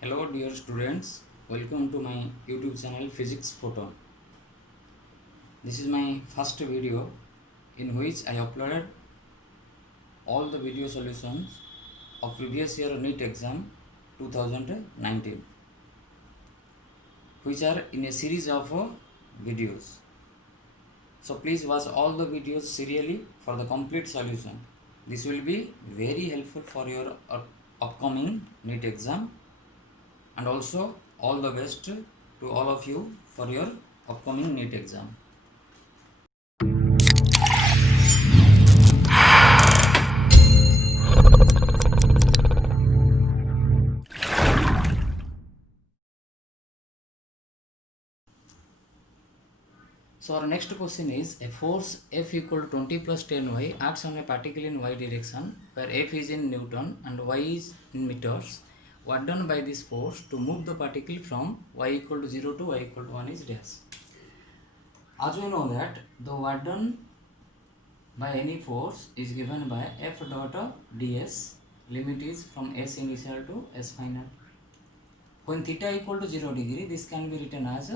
Hello dear students, welcome to my YouTube channel Physics Photon. This is my first video in which I uploaded all the video solutions of previous year NEET exam 2019, which are in a series of videos. So please watch all the videos serially for the complete solution. This will be very helpful for your upcoming NEET exam, and also all the best to all of you for your upcoming NEET exam. So our next question is, a force F equal to 20 plus 10y acts on a particle in y direction where F is in Newton and y is in meters. What done by this force to move the particle from y equal to 0 to y equal to 1 is dash. As we know that the work done by any force is given by F dot ds, limit is from s initial to s final. When theta equal to 0 degree, this can be written as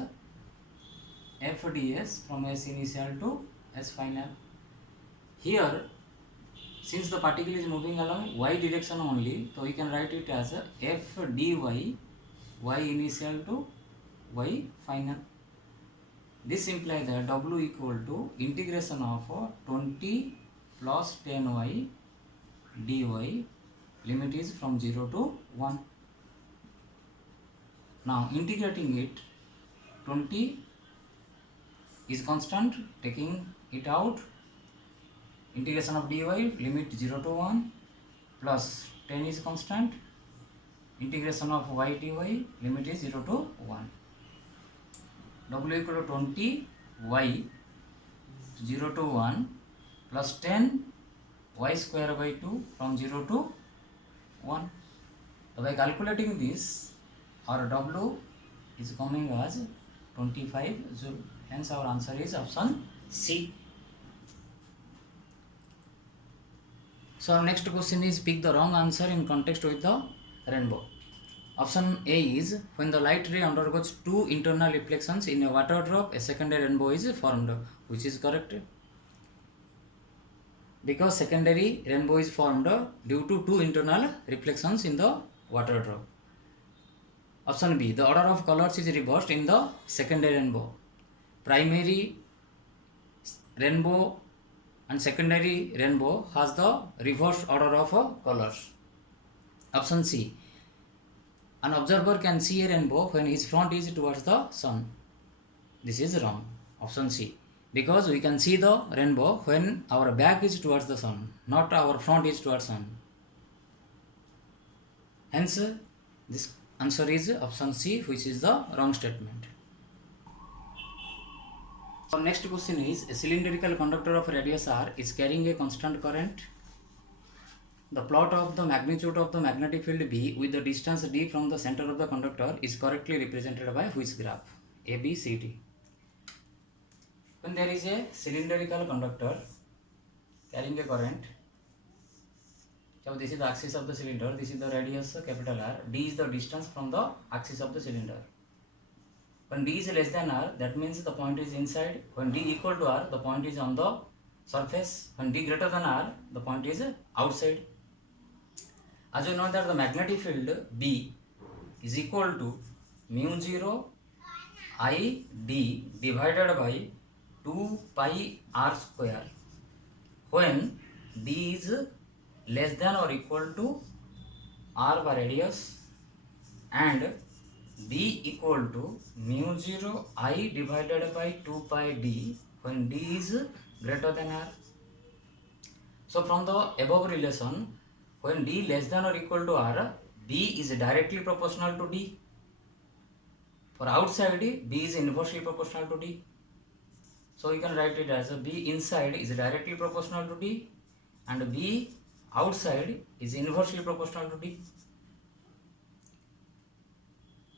f ds from s initial to s final. Here, since the particle is moving along y direction only, so we can write it as f dy y initial to y final. This implies that w equal to integration of 20 plus 10y dy, limit is from 0 to 1. Now integrating it, 20 is constant, taking it out, integration of dy, limit 0 to 1, plus 10 is constant, integration of y dy, limit is 0 to 1. W equal to 20 y 0 to 1 plus 10 y square by 2 from 0 to 1. So by calculating this, our W is coming as 25 joule. Hence our answer is option C. So our next question is, pick the wrong answer in context with the rainbow. Option A is, when the light ray undergoes two internal reflections in a water drop, a secondary rainbow is formed, which is correct. Because secondary rainbow is formed due to two internal reflections in the water drop. Option B, the order of colors is reversed in the secondary rainbow. Primary rainbow and secondary rainbow has the reversed order of colors. Option C, an observer can see a rainbow when his front is towards the sun. This is wrong. Option C, because we can see the rainbow when our back is towards the sun, not our front is towards sun. Hence, this answer is option C, which is the wrong statement. Our next question is, a cylindrical conductor of radius r is carrying a constant current. The plot of the magnitude of the magnetic field B with the distance d from the center of the conductor is correctly represented by which graph? A, B, C, D. When there is a cylindrical conductor carrying a current, so this is the axis of the cylinder, this is the radius capital R, d is the distance from the axis of the cylinder. When d is less than r, that means the point is inside. When d equal to r, the point is on the surface. When d greater than r, the point is outside. As you know that the magnetic field B is equal to mu 0 I d divided by 2 pi r square when d is less than or equal to r by radius and b equal to mu 0 I divided by 2 pi d when d is greater than r. So from the above relation, when d less than or equal to r, b is directly proportional to d. For outside, b is inversely proportional to d. So you can write it as b inside is directly proportional to d and b outside is inversely proportional to d.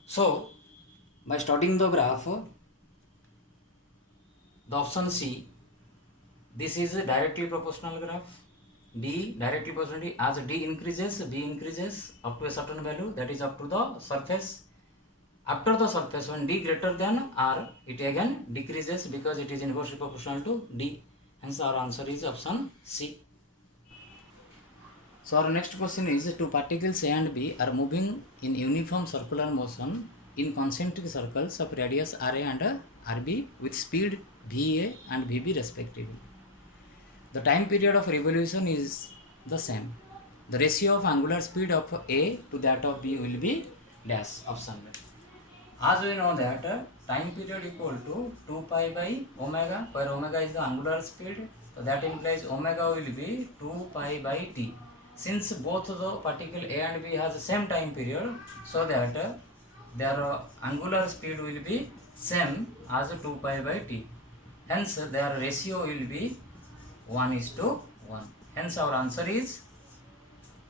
So by studying the graph, the option C, this is a directly proportional graph. D directly proportionally. As D increases, B increases up to a certain value, that is up to the surface. After the surface, when D greater than R, it again decreases because it is inversely proportional to D. Hence our answer is option C. So our next question is, two particles A and B are moving in uniform circular motion in concentric circles of radius RA and RB with speed VA and VB respectively. The time period of revolution is the same. The ratio of angular speed of A to that of B will be dash, option B. As we know that time period equal to 2 pi by omega, where omega is the angular speed, so that implies omega will be 2 pi by t. Since both the particle A and B has the same time period, so that their angular speed will be same as 2 pi by t. Hence their ratio will be 1:1. Hence our answer is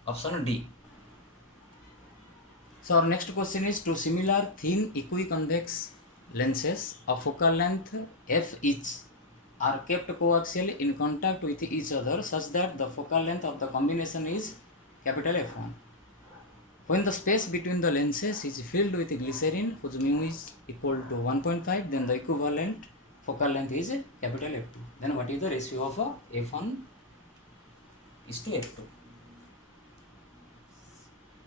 option D. So our next question is, two similar thin equiconvex lenses of focal length f each are kept coaxial in contact with each other such that the focal length of the combination is capital F1. When the space between the lenses is filled with glycerin whose mu is equal to 1.5, then the equivalent focal length is capital F2. Then what is the ratio of F1 is to F2?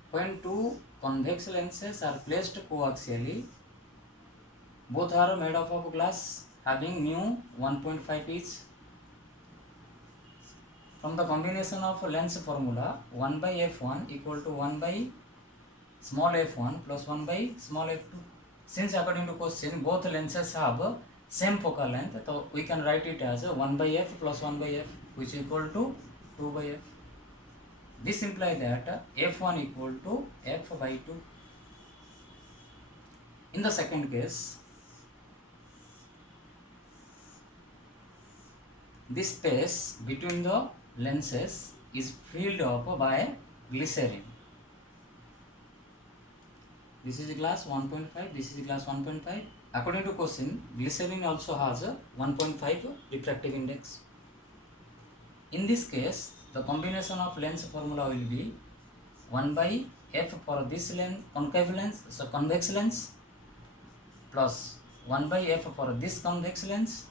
When two convex lenses are placed coaxially, both are made up of glass having mu 1.5 each. From the combination of lens formula, 1 by F1 equal to 1 by small f1 plus 1 by small f2. Since according to question both lenses have same focal length, so we can write it as 1 by f plus 1 by f, which is equal to 2 by f. This implies that f1 equal to f by 2. In the second case, this space between the lenses is filled up by glycerin. This is glass 1.5, this is glass 1.5. According to question, glycerin also has a 1.5 refractive index. In this case, the combination of lens formula will be 1 by f for this lens, concave lens, so convex lens, plus 1 by f for this convex lens,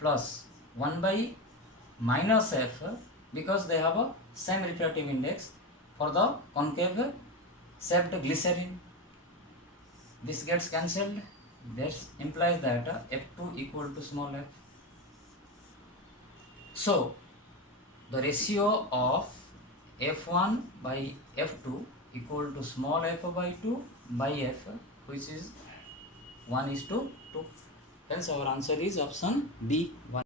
plus 1 by minus f because they have a same refractive index for the concave shaped glycerin. This gets cancelled. This implies that f2 equal to small f. So the ratio of f1 by f2 equal to small f by 2 by f, which is 1:2. Hence our answer is option B, 1.